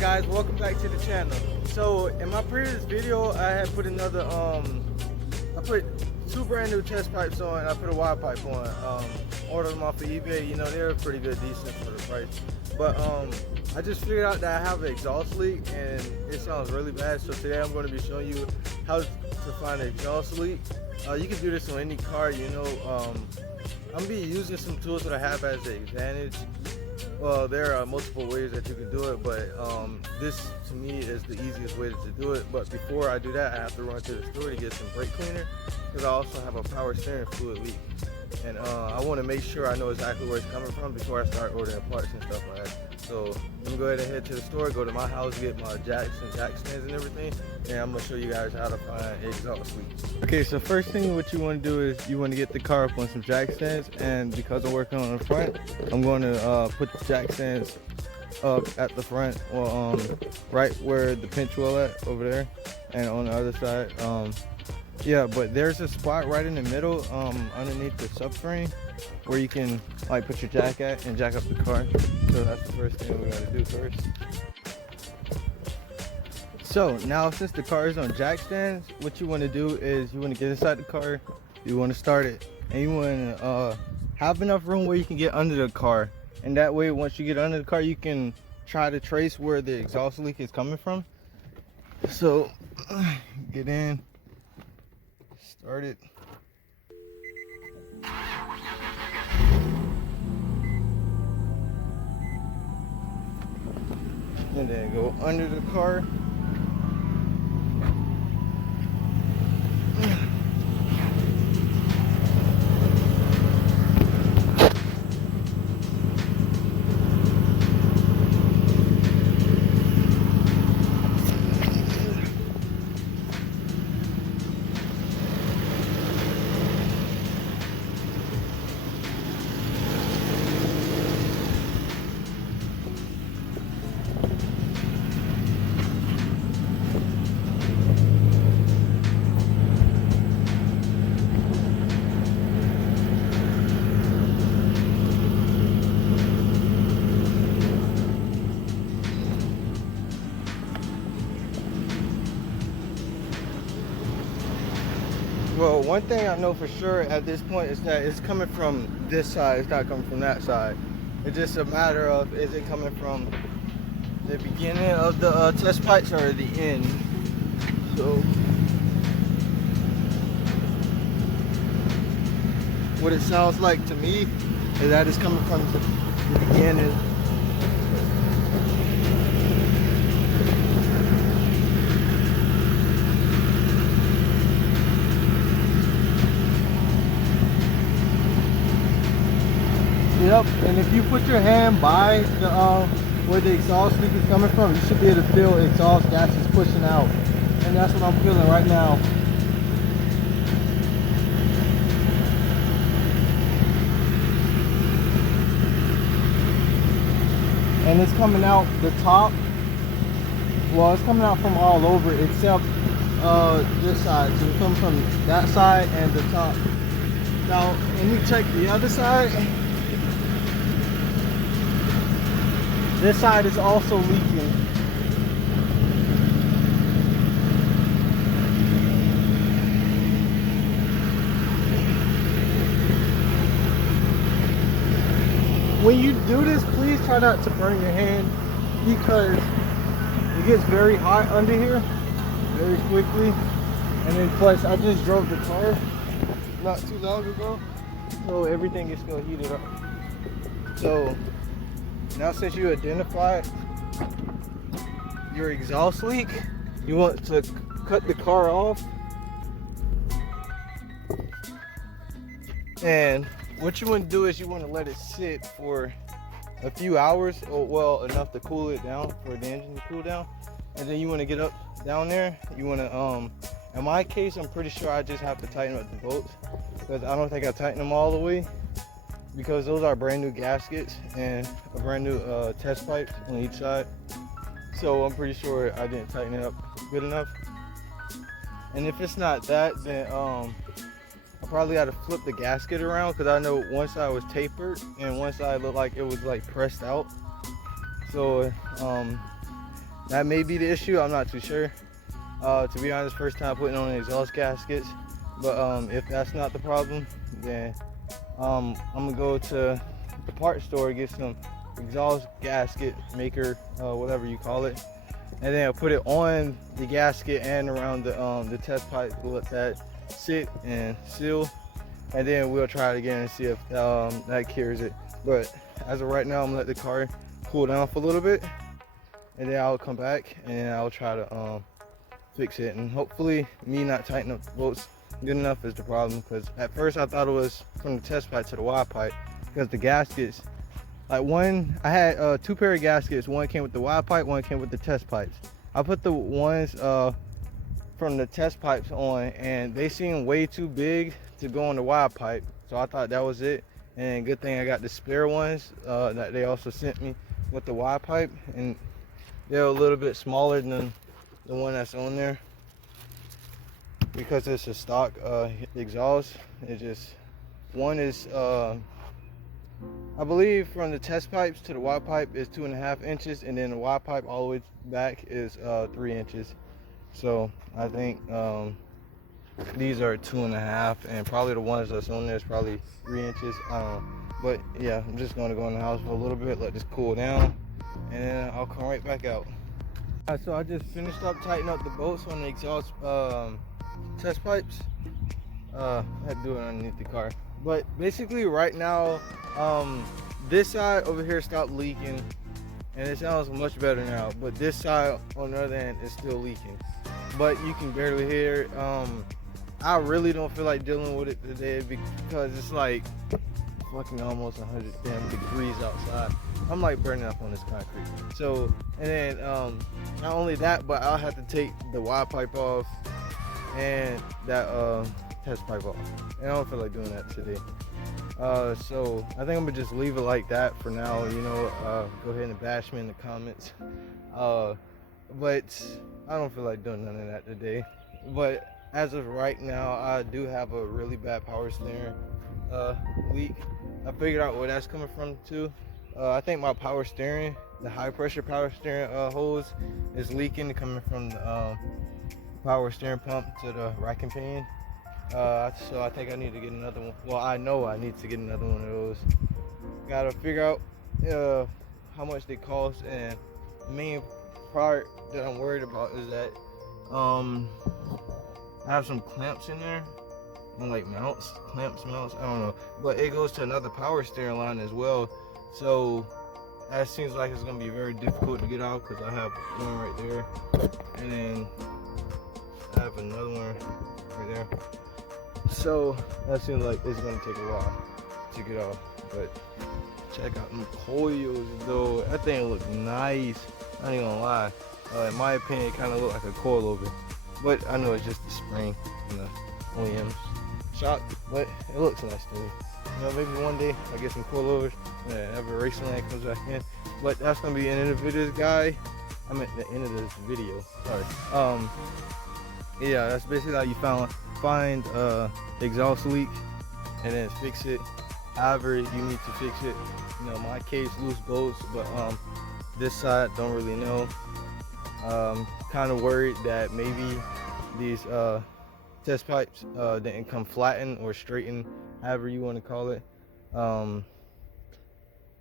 guys, welcome back to the channel. So in my previous video I had put another I put two brand new test pipes on and I put a wide pipe on. Ordered them off of eBay. You know, they're pretty good, decent for the price. But I just figured out that I have an exhaust leak and it sounds really bad. So today I'm going to be showing you how to find an exhaust leak. You can do this on any car, you know. I'm be using some tools that I have as an advantage. Well, there are multiple ways that you can do it, but this to me is the easiest way to do it. But before I do that, I have to run to the store to get some brake cleaner because I also have a power steering fluid leak. And I want to make sure I know exactly where it's coming from before I start ordering parts and stuff like that. So let me go ahead and head to the store, go to my house, get my jacks and jack stands and everything, and I'm going to show you guys how to find exhaust leaks. Okay, so first thing what you want to do is you want to get the car up on some jack stands, and because I'm working on the front, I'm going to put the jack stands up at the front, or right where the pinch wheel at over there, and on the other side. Yeah, but there's a spot right in the middle underneath the subframe where you can like put your jack at and jack up the car. So that's the first thing we gotta do first. So now since the car is on jack stands, what you want to do is you want to get inside the car, you want to start it, and you want to have enough room where you can get under the car, and that way once you get under the car you can try to trace where the exhaust leak is coming from. So get in, start it. And then go under the car. Well, one thing I know for sure at this point is that it's coming from this side, it's not coming from that side. It's just a matter of, is it coming from the beginning of the test pipes or the end? So what it sounds like to me is that it's coming from the beginning. Yep, and if you put your hand by the where the exhaust leak is coming from, you should be able to feel exhaust gases pushing out. And that's what I'm feeling right now. And it's coming out the top. Well, it's coming out from all over except this side. So it's coming from that side and the top. Now, let me check the other side. This side is also leaking. When you do this, please try not to burn your hand because it gets very hot under here very quickly. And then plus, I just drove the car not too long ago, so everything is still heated up. So now since you identified your exhaust leak, you want to cut the car off. And what you want to do is you want to let it sit for a few hours, or well, enough to cool it down, for the engine to cool down. And then you want to get up down there. You want to, in my case, I'm pretty sure I just have to tighten up the bolts because I don't think I tightened them all the way, because those are brand new gaskets and a brand new test pipe on each side. So I'm pretty sure I didn't tighten it up good enough. And if it's not that, then I probably got to flip the gasket around, because I know one side was tapered and one side looked like it was like pressed out. So that may be the issue. I'm not too sure. To be honest, first time putting on exhaust gaskets. But if that's not the problem, then I'm gonna go to the parts store, get some exhaust gasket maker, whatever you call it, and then I'll put it on the gasket and around the test pipe. We'll let that sit and seal, and then we'll try it again and see if that cures it. But as of right now, I'm gonna let the car cool down for a little bit, and then I'll come back and I'll try to fix it. And hopefully me not tightening up the bolts good enough is the problem, because at first I thought it was from the test pipe to the Y pipe, because the gaskets, like I had 2 pair of gaskets. One came with the Y pipe, one came with the test pipes. I put the ones from the test pipes on, and they seemed way too big to go on the Y pipe, so I thought that was it. And good thing I got the spare ones that they also sent me with the Y pipe, and they're a little bit smaller than the one that's on there, because it's a stock exhaust. It just, one is I believe from the test pipes to the Y pipe is 2.5 inches, and then the Y pipe all the way back is 3 inches. So I think these are 2.5, and probably the ones that's on there is probably 3 inches. I don't know. But yeah, I'm just gonna go in the house for a little bit, let this cool down, and then I'll come right back out. So I just finished up tightening up the bolts on the exhaust test pipes. I had to do it underneath the car. But basically right now, this side over here stopped leaking, and it sounds much better now. But this side on the other end is still leaking, but you can barely hear it. I really don't feel like dealing with it today, because it's like fucking almost 100 damn degrees outside. I'm like burning up on this concrete. So, and then not only that, but I'll have to take the Y pipe off and that test pipe off, and I don't feel like doing that today. So I think I'm gonna just leave it like that for now. You know, go ahead and bash me in the comments. But I don't feel like doing none of that today. But as of right now, I do have a really bad power steering leak. I figured out where that's coming from too. I think my power steering, the high pressure power steering hose, is leaking, coming from the power steering pump to the rack and pinion. So I think I need to get another one. Well, I know I need to get another one of those. Gotta figure out how much they cost, and the main part that I'm worried about is that I have some clamps in there, and like mounts, I don't know, but it goes to another power steering line as well. So that seems like it's gonna be very difficult to get out, because I have one right there, and then I have another one right there. So that seems like it's gonna take a while to get off. But check out them coils though. That thing looks nice. I ain't gonna lie. In my opinion, it kind of look like a coilover, but I know it's just the spring and the OEM shock. But it looks nice to me. You know, maybe one day I'll get some coilovers and have a racing land comes back in. But that's gonna be the end of the video, guy. I meant the end of this video. Sorry. Yeah, that's basically how you find exhaust leak and then fix it. However you need to fix it. You know, my case loose bolts, but this side don't really know. Kind of worried that maybe these test pipes didn't come flattened or straightened, however you want to call it.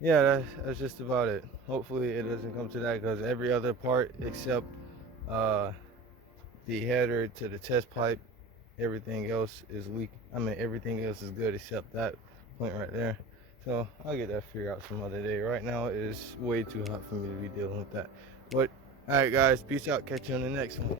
Yeah, that's just about it. Hopefully it doesn't come to that, because every other part except the header to the test pipe, everything else is leak. I mean, everything else is good except that point right there. So I'll get that figured out some other day. Right now it is way too hot for me to be dealing with that. But all right, guys, peace out. Catch you on the next one.